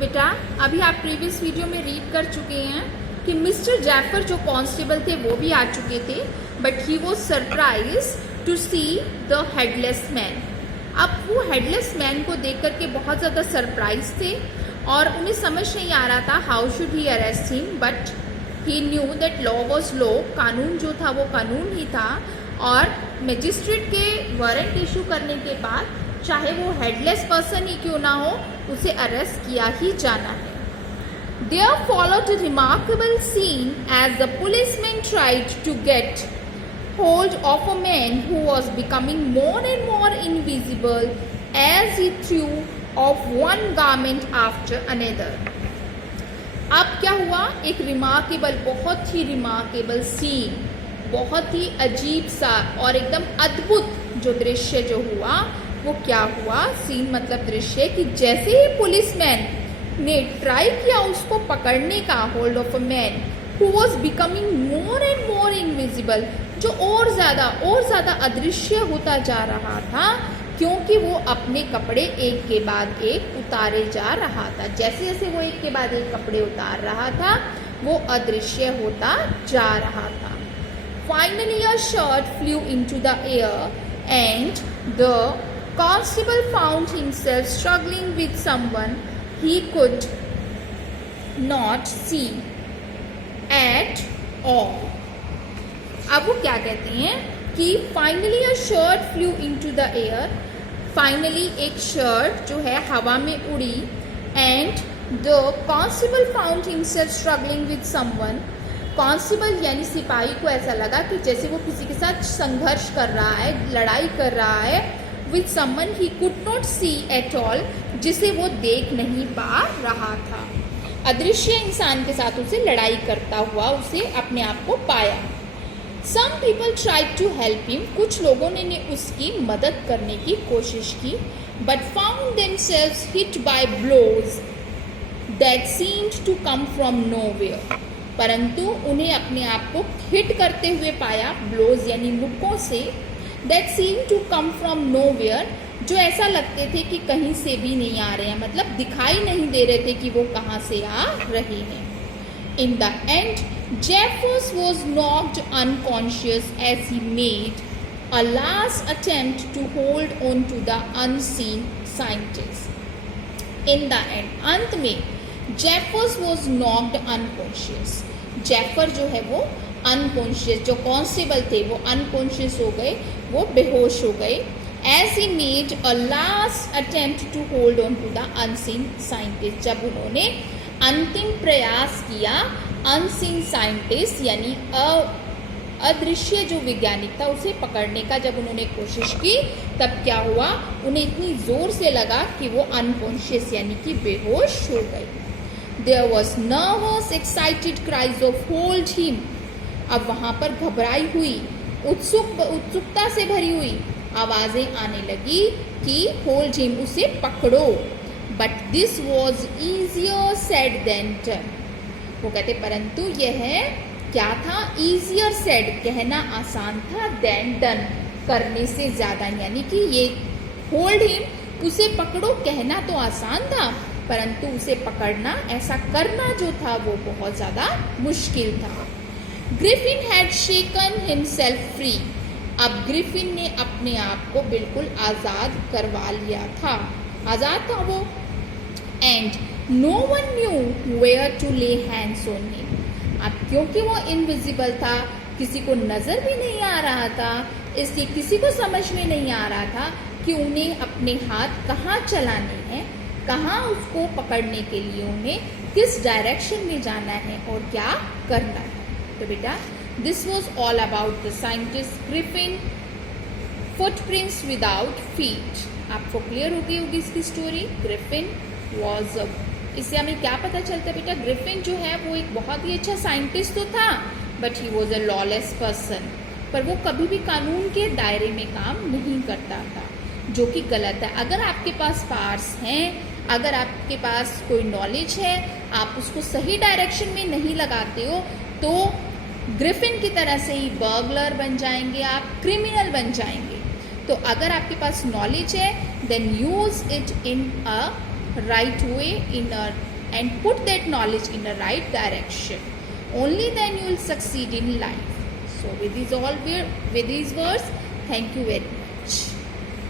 बेटा अभी आप प्रीवियस वीडियो में रीड कर चुके हैं कि मिस्टर जैफर जो कांस्टेबल थे वो भी आ चुके थे, but he was surprised to see the headless man. अब वो हेडलेस मैन को देख करके बहुत ज़्यादा सरप्राइज थे और उन्हें समझ नहीं आ रहा था how should he arrest him, but he knew that law was law, कानून जो था वो कानून ही था और मजिस्ट्रेट के वारंट इशू करने के बाद चाहे वो हेडलेस पर्सन ही क्यों ना हो उसे अरेस्ट किया ही जाना है। There followed a remarkable scene as the policeman tried to get hold of a man who was becoming more and more invisible as he threw off one garment after another. अब क्या हुआ, एक remarkable, बहुत ही remarkable scene, बहुत ही अजीब सा और एकदम अद्भुत जो दृश्य जो हुआ वो क्या हुआ, सीन मतलब दृश्य, कि जैसे ही पुलिसमैन ने ट्राई किया उसको पकड़ने का, hold of a man who was becoming more and more invisible, जो और ज़्यादा अदृश्य होता जा रहा था क्योंकि वो अपने कपड़े एक के बाद एक उतारे जा रहा था। जैसे जैसे वो एक के बाद एक कपड़े उतार रहा था वो अदृश्य होता जा रहा था। Finally a shirt flew into the air and the constable found himself struggling with someone he could not see at all. अब वो क्या कहते हैं कि finally a shirt flu into the air, finally एक शर्ट जो है हवा में उड़ी, and the constable found himself struggling with someone, constable यानी सिपाही को ऐसा लगा कि जैसे वो किसी के साथ संघर्ष कर रहा है, लड़ाई कर रहा है, with someone he could not see at all, जिसे वो देख नहीं पा रहा था। अदृश्य इंसान के साथ उसे लड़ाई करता हुआ उसे अपने आप को पाया। Some people tried to help him, कुछ लोगों ने उसकी मदद करने की कोशिश की, but found themselves hit by blows that seemed to come from nowhere, परंतु उन्हें अपने आप को हिट करते हुए पाया, ब्लोज यानी मुक्कों से, that seem to come from nowhere, जो ऐसा लगते थे कि कहीं से भी नहीं आ रहे हैं, मतलब दिखाई नहीं दे रहे थे कि वो कहाँ से आ रहे हैं। In the end Jeffers was knocked unconscious as he made a last attempt to hold on to the unseen scientist. In the end, अंत में Jeffers was knocked unconscious. Jeffer जो है वो unconscious, जो कांस्टेबल थे वो unconscious हो गए, वो बेहोश हो गए। As he made a last attempt to hold on to the unseen scientist, जब उन्होंने अंतिम प्रयास किया अनसीन साइंटिस्ट यानी अदृश्य जो वैज्ञानिक था उसे पकड़ने का, जब उन्होंने कोशिश की तब क्या हुआ, उन्हें इतनी जोर से लगा कि वो अनकॉन्शियस यानी कि बेहोश हो गए। There was nervous excited cries of hold him, अब वहाँ पर घबराई हुई, उत्सुकता से भरी हुई आवाज़ें आने लगी कि होल्ड हिम, उसे पकड़ो। But this was easier said than done, वो कहते परंतु यह क्या था, ईजियर सेड कहना आसान था, देन डन करने से ज़्यादा, यानी कि ये होल्ड हिम, उसे पकड़ो कहना तो आसान था परंतु उसे पकड़ना, ऐसा करना जो था वो बहुत ज़्यादा मुश्किल था। Griffin had shaken himself free, अब ग्रिफिन ने अपने आप को बिल्कुल आज़ाद करवा लिया था, आज़ाद था वो। And no one knew where to lay hands on him, अब क्योंकि वो इनविजिबल था, किसी को नज़र भी नहीं आ रहा था, इसलिए किसी को समझ में नहीं आ रहा था कि उन्हें अपने हाथ कहाँ चलाने हैं, कहाँ उसको पकड़ने के लिए उन्हें किस डायरेक्शन में जाना है और क्या करना है। तो बेटा this was all about the scientist Griffin footprints without feet. आपको क्लियर हो गई होगी इसकी स्टोरी। ग्रिफिन वॉज, इससे हमें क्या पता चलता है बेटा, ग्रिफिन जो है वो एक बहुत ही अच्छा साइंटिस्ट तो था but he was a lawless person, पर वो कभी भी कानून के दायरे में काम नहीं करता था, जो कि गलत है। अगर आपके पास पार्स हैं, अगर आपके पास कोई नॉलेज है, आप उसको सही डायरेक्शन में नहीं लगाते हो तो ग्रिफिन की तरह से ही बर्गलर बन जाएंगे, आप क्रिमिनल बन जाएंगे। तो अगर आपके पास नॉलेज है then use it in a right way and put that knowledge in the right direction. Only then you will succeed in life. So with these words, thank you very much.